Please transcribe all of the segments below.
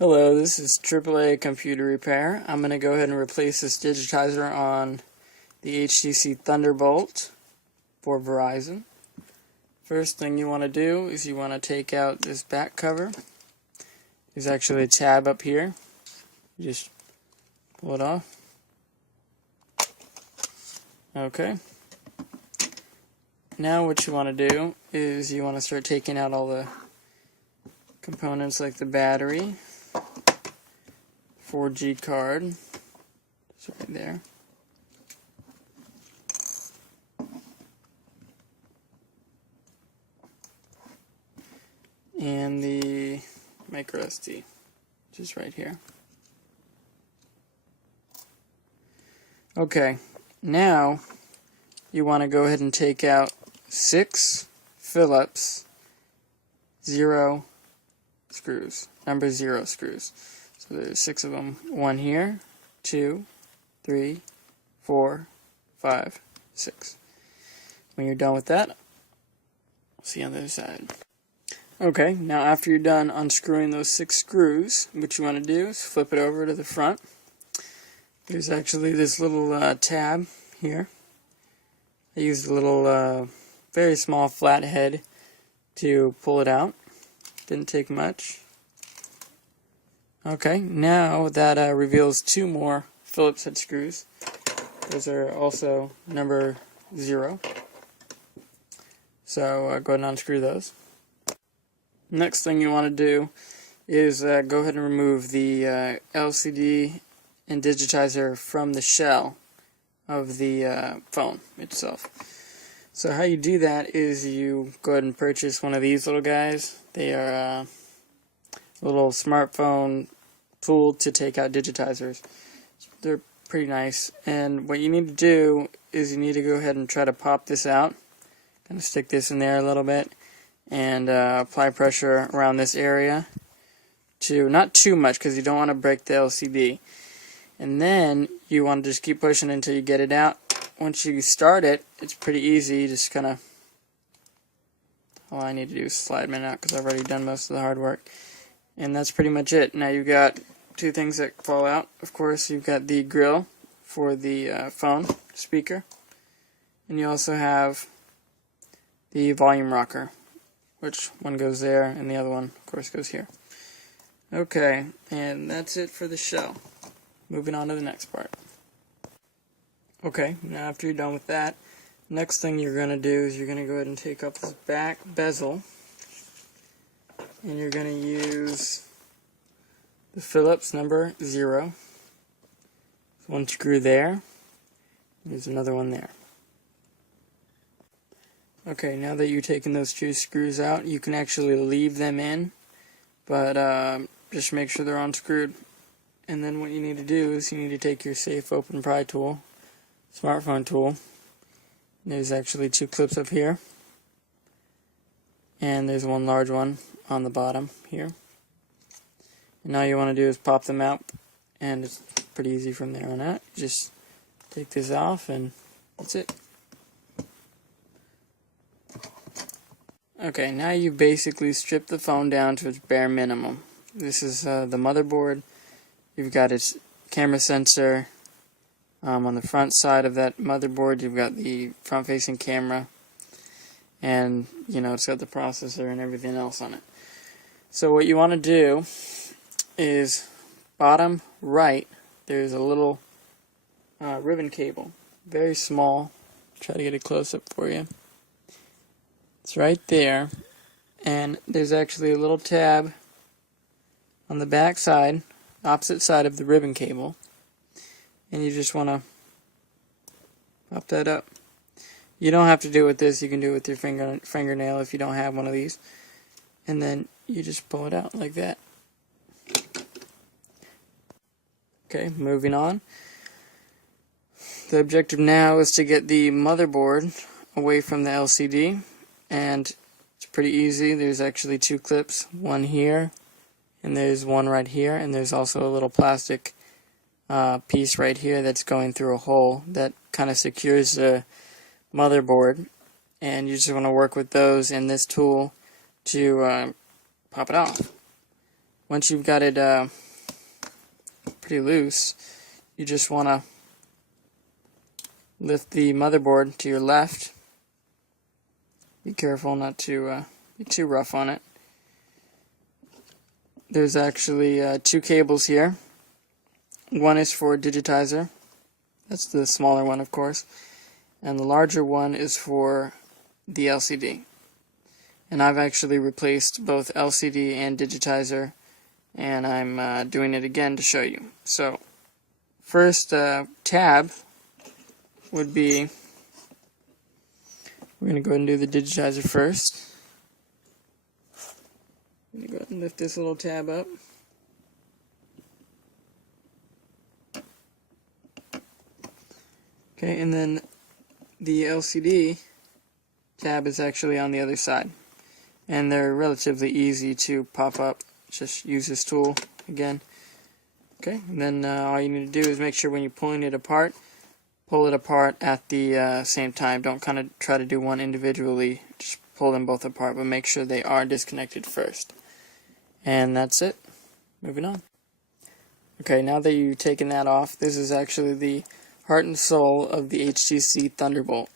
Hello, this is AAA Computer Repair. I'm going to go ahead and replace this digitizer on the HTC Thunderbolt for Verizon. First thing you want to do is you want to take out this back cover. There's actually a tab up here. You just pull it off. Okay. Now what you want to do is you want to start taking out all the components like the battery, 4G card, it's right there. And the micro SD, which is right here. Okay, now you want to go ahead and take out 6 Phillips 0 screws, number 0 screws. So there's 6 of them. 1 here, 2, 3, 4, 5, 6. When you're done with that, we'll see you on the other side. Okay, now after you're done unscrewing those 6 screws, what you want to do is flip it over to the front. There's actually this little tab here. I used a little, very small flat head to pull it out. Didn't take much. Okay, now that reveals 2 more Phillips head screws. Those are also number 0. So go ahead and unscrew those. Next thing you want to do is go ahead and remove the LCD and digitizer from the shell of the phone itself. So how you do that is you go ahead and purchase one of these little guys. They are a little smartphone tool to take out digitizers. They're pretty nice. And what you need to do is you need to go ahead and try to pop this out. Kind of stick this in there a little bit and apply pressure around this area. Not too much because you don't want to break the LCD. And then you want to just keep pushing until you get it out. Once you start it, it's pretty easy. You just kind of, all I need to do is slide it out because I've already done most of the hard work. And that's pretty much it. Now you've got 2 things that fall out. Of course, you've got the grill for the phone speaker. And you also have the volume rocker, which one goes there and the other one, of course, goes here. Okay, and that's it for the shell. Moving on to the next part. Okay, now after you're done with that, next thing you're going to do is you're going to go ahead and take up this back bezel, and you're going to use the Phillips number 0. There's 1 screw there. There's another one there. Okay, now that you've taken those 2 screws out, you can actually leave them in, but just make sure they're unscrewed. And then what you need to do is you need to take your safe open pry tool, smartphone tool. There's actually 2 clips up here, and there's 1 large one on the bottom here. And all you want to do is pop them out, and it's pretty easy from there on out. Just take this off, and that's it. Okay, now you basically stripped the phone down to its bare minimum. This is the motherboard. You've got its camera sensor. On the front side of that motherboard, you've got the front-facing camera. And, it's got the processor and everything else on it. So what you want to do is, bottom right, there's a little ribbon cable. Very small. Try to get a close-up for you. It's right there, and there's actually a little tab on the back side, opposite side of the ribbon cable, and you just want to pop that up. You don't have to do it with this, you can do it with your fingernail if you don't have one of these, and then you just pull it out like that. Okay, moving on. The objective now is to get the motherboard away from the LCD. And it's pretty easy. There's actually 2 clips, 1 here, and there's 1 right here, and there's also a little plastic piece right here that's going through a hole that kind of secures the motherboard. And you just want to work with those and this tool to pop it off. once you've got it pretty loose, you just want to lift the motherboard to your left. Be careful not to be too rough on it. There's actually two cables here. One is for Digitizer. That's the smaller one, of course. And the larger one is for the LCD. And I've actually replaced both LCD and Digitizer, and I'm doing it again to show you. So, first tab would be, we're going to go ahead and do the Digitizer first. I'm going to go ahead and lift this little tab up. Okay, and then the LCD tab is actually on the other side. And they're relatively easy to pop up. Just use this tool again. Okay, and then all you need to do is make sure when you're pulling it apart, pull it apart at the same time. Don't kind of try to do one individually. Just pull them both apart, but make sure they are disconnected first. And that's it. Moving on. Okay, now that you've taken that off, this is actually the heart and soul of the HTC Thunderbolt.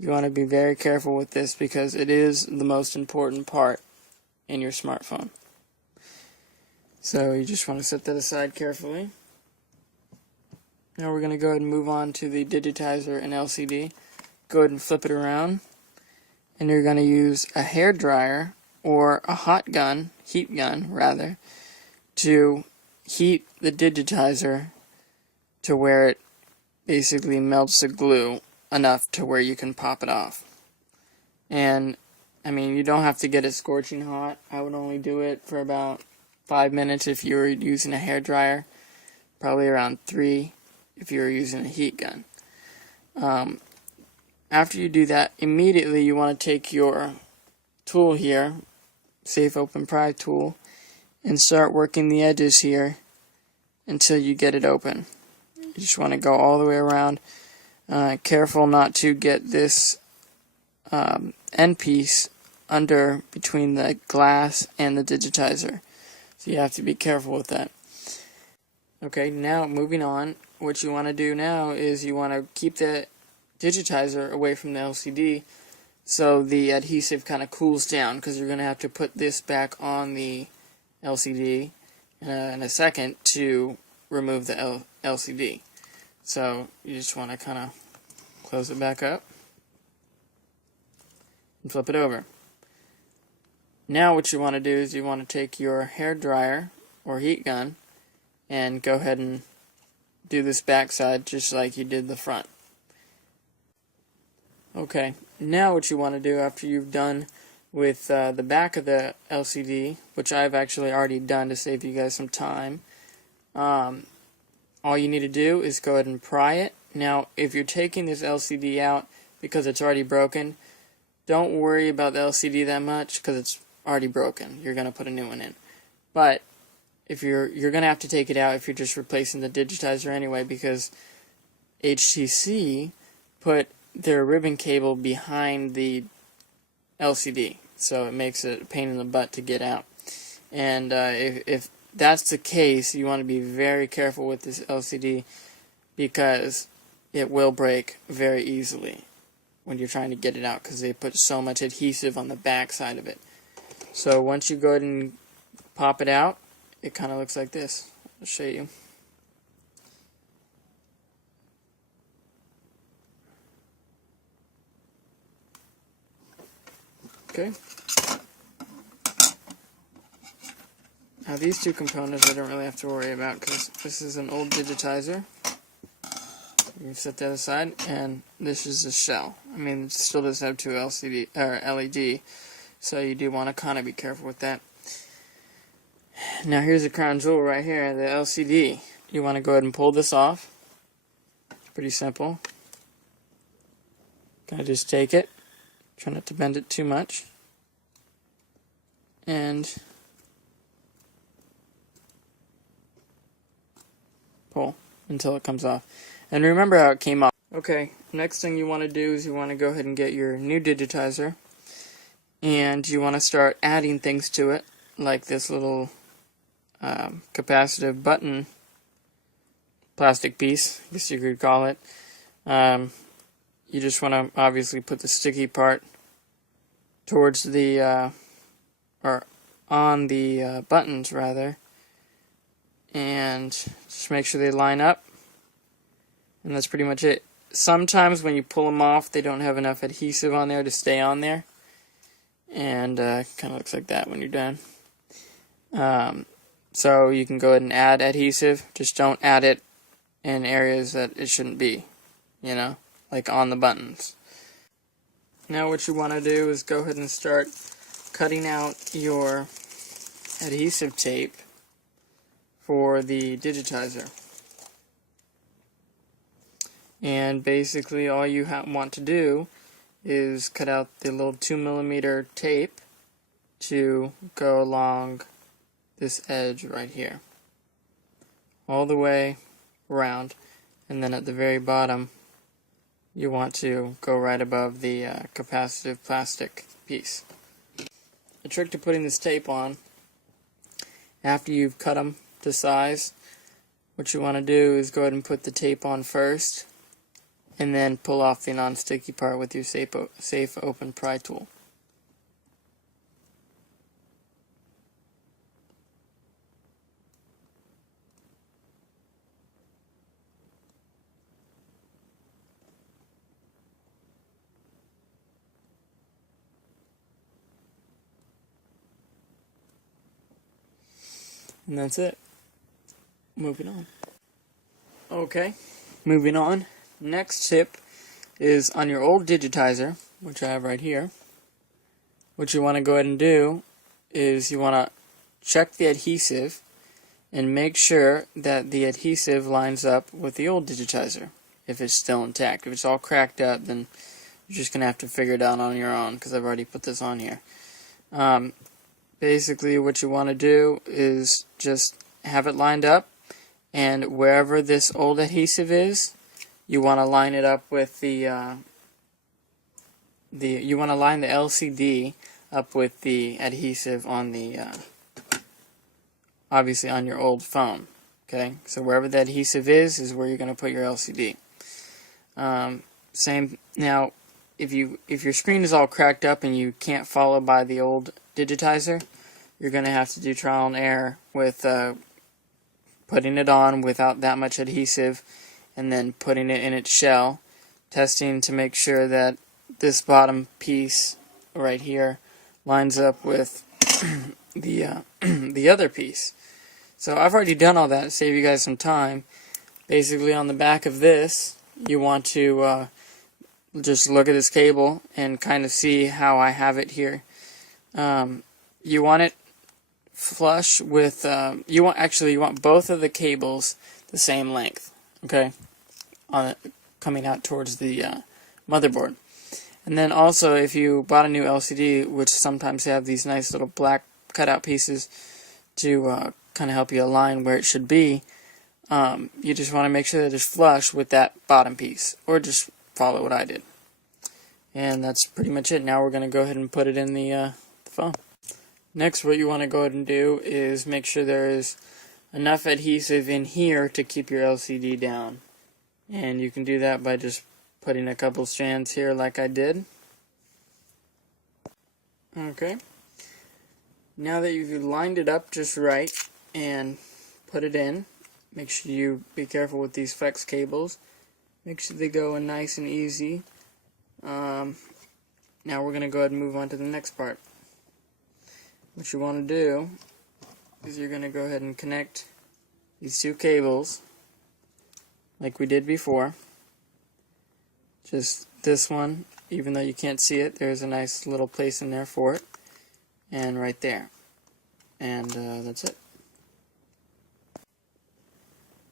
You want to be very careful with this because it is the most important part in your smartphone. So you just want to set that aside carefully. Now we're going to go ahead and move on to the Digitizer and LCD. Go ahead and flip it around. And you're going to use a hair dryer or a hot gun, heat gun rather, to heat the Digitizer to where it basically melts the glue enough to where you can pop it off. And I mean, you don't have to get it scorching hot. I would only do it for about 5 minutes if you were using a hair dryer, probably around 3 if you were using a heat gun. After you do that, immediately you want to take your tool here, safe open pry tool, and start working the edges here until you get it open. You just want to go all the way around. Careful not to get this end piece under between the glass and the Digitizer. So you have to be careful with that. Okay, now moving on, what you want to do now is you want to keep the Digitizer away from the LCD so the adhesive kind of cools down, because you're going to have to put this back on the LCD in a second to remove the LCD. So you just want to kind of close it back up and flip it over. Now what you want to do is you want to take your hair dryer or heat gun and go ahead and do this back side just like you did the front. Okay, now what you want to do after you've done with the back of the LCD, which I've actually already done to save you guys some time, all you need to do is go ahead and pry it. Now, if you're taking this LCD out because it's already broken, don't worry about the LCD that much because it's already broken. You're going to put a new one in. But if you're going to have to take it out if you're just replacing the Digitizer anyway, because HTC put their ribbon cable behind the LCD, so it makes it a pain in the butt to get out. And if that's the case, you want to be very careful with this LCD because it will break very easily when you're trying to get it out because they put so much adhesive on the back side of it. So once you go ahead and pop it out, it kind of looks like this. I'll show you. Okay. Now these two components I don't really have to worry about because this is an old Digitizer. You can set that aside, and this is the shell. I mean, it still does have two LCD or LED, so you do want to kind of be careful with that. Now here's the crown jewel right here, the LCD. You want to go ahead and pull this off. It's pretty simple. Kind of just take it. Try not to bend it too much. And pull until it comes off. And remember how it came off. Okay, next thing you want to do is you want to go ahead and get your new Digitizer. And you want to start adding things to it, like this little capacitive button plastic piece, I guess you could call it. You just want to obviously put the sticky part towards the or on the buttons rather, and just make sure they line up, and that's pretty much it. Sometimes when you pull them off, they don't have enough adhesive on there to stay on there, and kind of looks like that when you're done. So you can go ahead and add adhesive, just don't add it in areas that it shouldn't be, you know, like on the buttons. Now what you want to do is go ahead and start cutting out your adhesive tape for the digitizer. And basically all you want to do is cut out the little 2mm tape to go along this edge right here, all the way around, and then at the very bottom you want to go right above the capacitive plastic piece. The trick to putting this tape on, after you've cut them to size, what you want to do is go ahead and put the tape on first, and then pull off the non-sticky part with your safe open pry tool. And that's it. Moving on. Okay, moving on. Next tip is on your old digitizer, which I have right here. What you want to go ahead and do is you want to check the adhesive and make sure that the adhesive lines up with the old digitizer, if it's still intact. If it's all cracked up, then you're just going to have to figure it out on your own, because I've already put this on here. Basically what you want to do is just have it lined up, and wherever this old adhesive is, you want to line it up with you want to line the LCD up with the adhesive on the obviously on your old phone. Okay, so wherever the adhesive is where you're going to put your LCD. Same now, if your screen is all cracked up and you can't follow by the old digitizer, you're going to have to do trial and error with putting it on without that much adhesive, and then putting it in its shell, testing to make sure that this bottom piece right here lines up with the other piece. So I've already done all that to save you guys some time. Basically on the back of this, you want to just look at this cable and kind of see how I have it here. You want it flush with you want both of the cables the same length, okay, coming out towards the motherboard. And then also, if you bought a new LCD, which sometimes have these nice little black cutout pieces to kind of help you align where it should be, you just want to make sure that it's flush with that bottom piece, or just follow what I did. And that's pretty much it. Now we're going to go ahead and put it in the phone. Next, what you want to go ahead and do is make sure there is enough adhesive in here to keep your LCD down. And you can do that by just putting a couple strands here like I did. Okay. Now that you've lined it up just right and put it in, make sure you be careful with these flex cables. Make sure they go in nice and easy. Now we're going to go ahead and move on to the next part. What you want to do is you're going to go ahead and connect these two cables like we did before. Just this one, even though you can't see it, there's a nice little place in there for it. And right there. And that's it.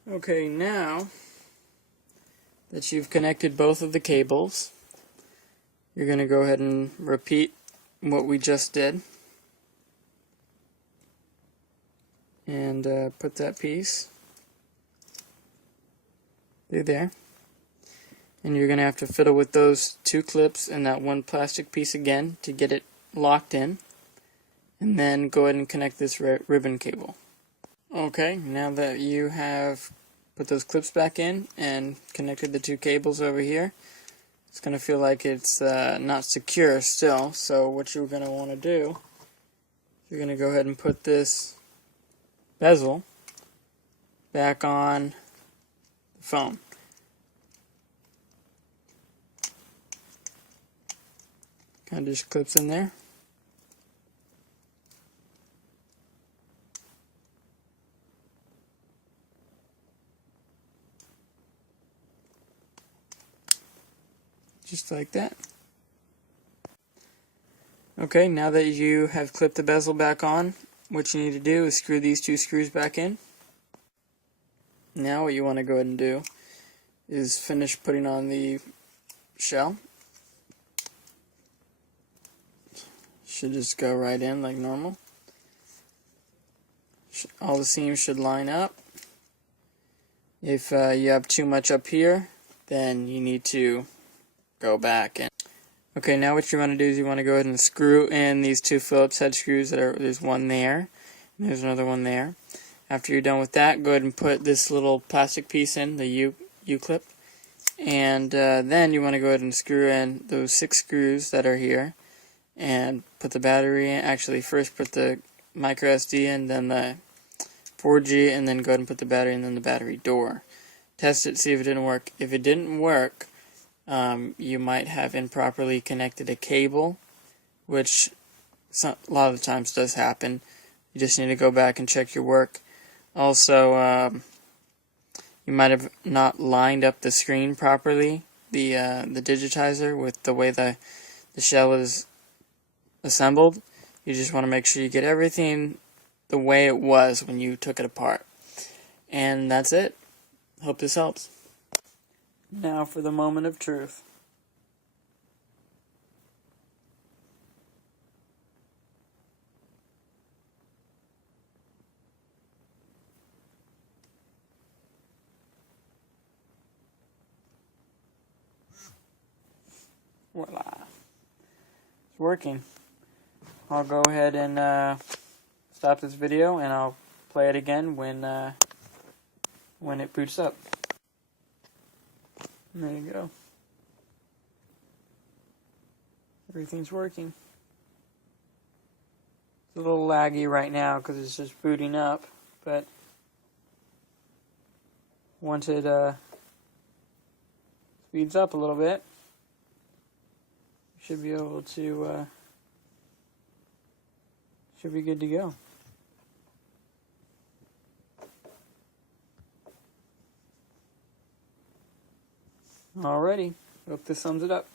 Okay, now that you've connected both of the cables, you're going to go ahead and repeat what we just did. And put that piece through there. And you're going to have to fiddle with those two clips and that one plastic piece again to get it locked in. And then go ahead and connect this ribbon cable. Okay, now that you have put those clips back in and connected the two cables over here, it's going to feel like it's not secure still. So what you're going to want to do, you're going to go ahead and put this bezel back on the phone. Kind of just clips in there. Just like that. Okay, now that you have clipped the bezel back on, what you need to do is screw these two screws back in. Now what you want to go ahead and do is finish putting on the shell. Should just go right in like normal. All the seams should line up. If you have too much up here, then you need to go back. Okay, now what you want to do is you want to go ahead and screw in these two Phillips head screws. There's one there, and there's another one there. After you're done with that, go ahead and put this little plastic piece in, the U-clip. And then you want to go ahead and screw in those 6 screws that are here. And put the battery in. Actually, first put the micro SD in, then the 4G, and then go ahead and put the battery in, then the battery door. Test it, see if it didn't work. If it didn't work, you might have improperly connected a cable, which a lot of the times does happen. You just need to go back and check your work. Also, you might have not lined up the screen properly, the digitizer, with the way the shell is assembled. You just want to make sure you get everything the way it was when you took it apart. And that's it. Hope this helps. Now for the moment of truth. Voila. It's working. I'll go ahead and stop this video, and I'll play it again when it boots up. There you go. Everything's working. It's a little laggy right now because it's just booting up, but once it speeds up a little bit, you should be able to should be good to go. Alrighty, hope this sums it up.